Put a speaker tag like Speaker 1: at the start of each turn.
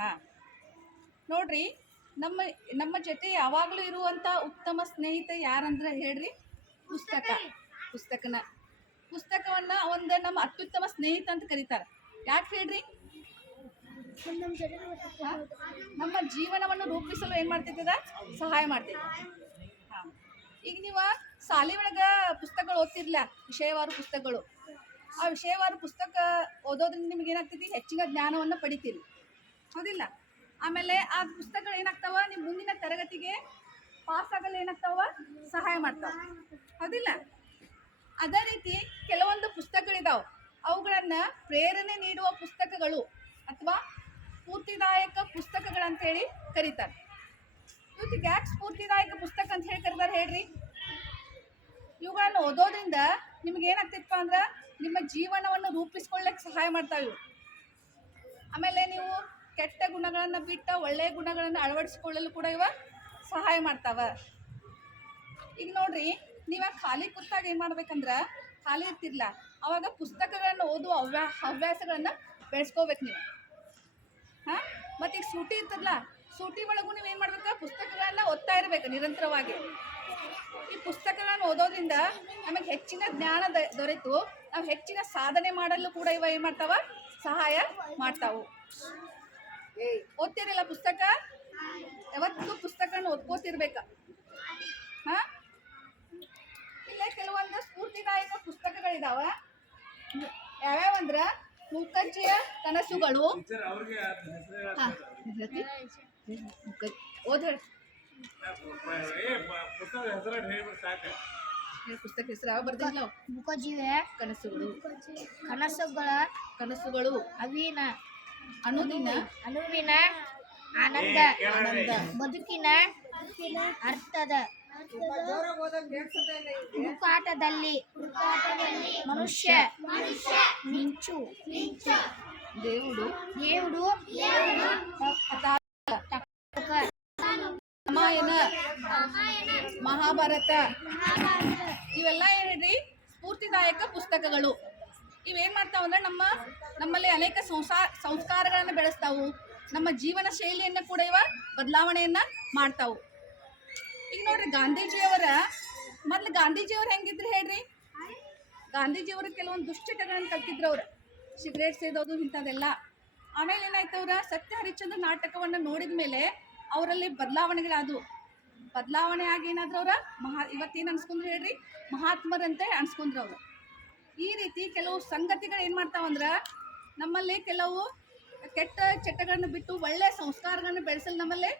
Speaker 1: ಹಾಂ. ನೋಡ್ರಿ, ನಮ್ಮ ನಮ್ಮ ಜೊತೆ ಯಾವಾಗಲೂ ಇರುವಂಥ ಉತ್ತಮ ಸ್ನೇಹಿತ ಯಾರಂದ್ರೆ ಹೇಳ್ರಿ? ಪುಸ್ತಕ. ಪುಸ್ತಕನ. ಪುಸ್ತಕವನ್ನ ಒಂದು ನಮ್ಮ ಅತ್ಯುತ್ತಮ ಸ್ನೇಹಿತ ಅಂತ ಕರೀತಾರೆ. ಯಾಕೆ ಹೇಳ್ರಿ? ನಮ್ಮ ಜೀವನವನ್ನು ರೂಪಿಸಲು ಏನು ಮಾಡ್ತಿದ್ದದ ಸಹಾಯ ಮಾಡ್ತಿದ್ದ ಈಗ ನೀವು ಶಾಲೆ ಒಳಗೆ ಪುಸ್ತಕಗಳು ಓದ್ತಿರ್ಲ, ವಿಷಯವಾರು ಪುಸ್ತಕಗಳು. ಆ ವಿಷಯವಾರು ಪುಸ್ತಕ ಓದೋದ್ರಿಂದ ನಿಮ್ಗೆ ಏನಾಗ್ತೈತಿ? ಹೆಚ್ಚಿನ ಜ್ಞಾನವನ್ನು ಪಡಿತೀರಿ. ಹೌದಿಲ್ಲ ಆಮೇಲೆ ಆ ಪುಸ್ತಕಗಳು ಏನಾಗ್ತಾವ? ನಿಮ್ಮ ಮುಂದಿನ ತರಗತಿಗೆ ಪಾಸ್ ಆಗಲು ಏನಾಗ್ತಾವ? ಸಹಾಯ ಮಾಡ್ತಾವ. ಹೌದಿಲ್ಲ? ಅದೇ ರೀತಿ ಕೆಲವೊಂದು ಪುಸ್ತಕಗಳಿದಾವೆ. ಅವುಗಳನ್ನು ಪ್ರೇರಣೆ ನೀಡುವ ಪುಸ್ತಕಗಳು ಅಥವಾ ಸ್ಫೂರ್ತಿದಾಯಕ ಪುಸ್ತಕಗಳಂತೇಳಿ ಕರೀತಾರೆ. ಇವತ್ತಿಗೆ ಯಾಕೆ ಸ್ಫೂರ್ತಿದಾಯಕ ಪುಸ್ತಕ ಅಂತ ಹೇಳಿ ಕರೀತಾರೆ ಹೇಳ್ರಿ. ಇವುಗಳನ್ನು ಓದೋದ್ರಿಂದ ನಿಮ್ಗೆ ಏನಾಗ್ತಿತ್ತಪ್ಪ ಅಂದ್ರೆ ನಿಮ್ಮ ಜೀವನವನ್ನು ರೂಪಿಸ್ಕೊಳ್ಳಕ್ಕೆ ಸಹಾಯ ಮಾಡ್ತಾವೆ ಇವು ಆಮೇಲೆ ನೀವು ಕೆಟ್ಟ ಗುಣಗಳನ್ನು ಬಿಟ್ಟು ಒಳ್ಳೆಯ ಗುಣಗಳನ್ನು ಅಳವಡಿಸಿಕೊಳ್ಳಲು ಕೂಡ ಇವ ಸಹಾಯ ಮಾಡ್ತಾವೆ. ಈಗ ನೋಡ್ರಿ, ನೀವು ಖಾಲಿ ಕೂತಾಗ ಏನು ಮಾಡ್ಬೇಕಂದ್ರೆ ಖಾಲಿ ಇರ್ತಿರ್ಲ. ಅವಾಗ ಪುಸ್ತಕಗಳನ್ನು ಓದುವ ಹವ್ಯಾ ಹವ್ಯಾಸಗಳನ್ನು ಬೆಳೆಸ್ಕೋಬೇಕು ನೀವು. ಹಾಂ? ಮತ್ತು ಈಗ ಸೂಟಿ ಇರ್ತದಲ್ಲ ಸೂಟಿ ಒಳಗೂ ನೀವು ಏನು ಮಾಡ್ಬೇಕು? ಪುಸ್ತಕಗಳನ್ನು ಓದ್ತಾ ಇರಬೇಕು ನಿರಂತರವಾಗಿ. ಈ ಪುಸ್ತಕಗಳನ್ನು ಓದೋದ್ರಿಂದ ನಮಗೆ ಹೆಚ್ಚಿನ ಜ್ಞಾನ ದೊರೆತು. ನಾವು ಹೆಚ್ಚಿನ ಸಾಧನೆ ಮಾಡಲು ಕೂಡ ಇವ ಏನು ಮಾಡ್ತಾವ? ಸಹಾಯ ಮಾಡ್ತಾವು. ಓದ್ತಿರಲ್ಲ ಪುಸ್ತಕ? ಯಾವತ್ತೂ ಪುಸ್ತಕನ ಓದ್ಕೋತಿರ್ಬೇಕ. ಹಾ? ಇಲ್ಲೇ ಕೆಲವೊಂದು ಸ್ಫೂರ್ತಿದಾಯಕ ಪುಸ್ತಕಗಳಿದಾವ. ಯಾವ್ಯಾವ ಅಂದ್ರ? ಮೂಕಜ್ಜಿಯ ಕನಸುಗಳು. ಓದ ಪುಸ್ತಕ ಹೆಸರು ಯಾವ ಬರ್ದಿಲ್ಲ
Speaker 2: ಮುಖಜೀವೆ
Speaker 1: ಕನಸುಗಳು.
Speaker 2: ಕನಸುಗಳ.
Speaker 1: ಕನಸುಗಳು.
Speaker 2: ಅವಿನ.
Speaker 1: ಅನುದಿನ.
Speaker 2: ಅನುವಿನ ಆನಂದ. ಬದುಕಿನ ಅರ್ಥದ. ಹುಡುಕಾಟದಲ್ಲಿ. ಮನುಷ್ಯ. ಮಿಂಚು.
Speaker 1: ದೇವುಡು.
Speaker 2: ದೇವುಡು.
Speaker 1: ರಾಮಾಯಣ. ಮಹಾಭಾರತ. ಇವೆಲ್ಲ ಏನಿದೆ? ಸ್ಫೂರ್ತಿದಾಯಕ ಪುಸ್ತಕಗಳು. ಇವೇನು ಮಾಡ್ತಾವ ಅಂದ್ರೆ ನಮ್ಮ ನಮ್ಮಲ್ಲಿ ಅನೇಕ ಸಂಸಾರ ಸಂಸ್ಕಾರಗಳನ್ನು ಬೆಳೆಸ್ತಾವು. ನಮ್ಮ ಜೀವನ ಶೈಲಿಯನ್ನು ಕೂಡ ಇವ ಬದಲಾವಣೆಯನ್ನು ಮಾಡ್ತಾವು. ಈಗ ನೋಡ್ರಿ ಗಾಂಧೀಜಿಯವರ, ಮೊದ್ಲು ಗಾಂಧೀಜಿಯವ್ರು ಹೆಂಗಿದ್ರು ಹೇಳ್ರಿ? ಗಾಂಧೀಜಿಯವರು ಕೆಲವೊಂದು ದುಶ್ಚಟಗಳನ್ನು ಕಲ್ತಿದ್ರು ಅವ್ರು ಸಿಗರೇಟ್ ಸೇದೋದು ಇಂಥದ್ದೆಲ್ಲ ಆಮೇಲೆ ಏನಾಯ್ತು ಅವ್ರ? ಸತ್ಯ ಹರಿಶ್ಚಂದ್ರ ನಾಟಕವನ್ನು ನೋಡಿದ ಮೇಲೆ ಅವರಲ್ಲಿ ಬದಲಾವಣೆಗಳಾದವು. ಬದಲಾವಣೆ ಆಗಿ ಏನಾದ್ರು ಅವ್ರ? ಮಹಾ, ಇವತ್ತೇನು ಅನ್ಸ್ಕೊಂಡ್ರು ಹೇಳ್ರಿ? ಮಹಾತ್ಮರಂತೆ ಅನ್ಸ್ಕೊಂಡ್ರು ಅವರು. ಈ ರೀತಿ ಕೆಲವು ಸಂಗತಿಗಳು ಏನು ಮಾಡ್ತಾವಂದ್ರೆ ನಮ್ಮಲ್ಲಿ ಕೆಲವು ಕೆಟ್ಟ ಚಟಗಳನ್ನು ಬಿಟ್ಟು ಒಳ್ಳೆಯ ಸಂಸ್ಕಾರಗಳನ್ನು ಬೆಳೆಸಲು ನಮ್ಮಲ್ಲಿ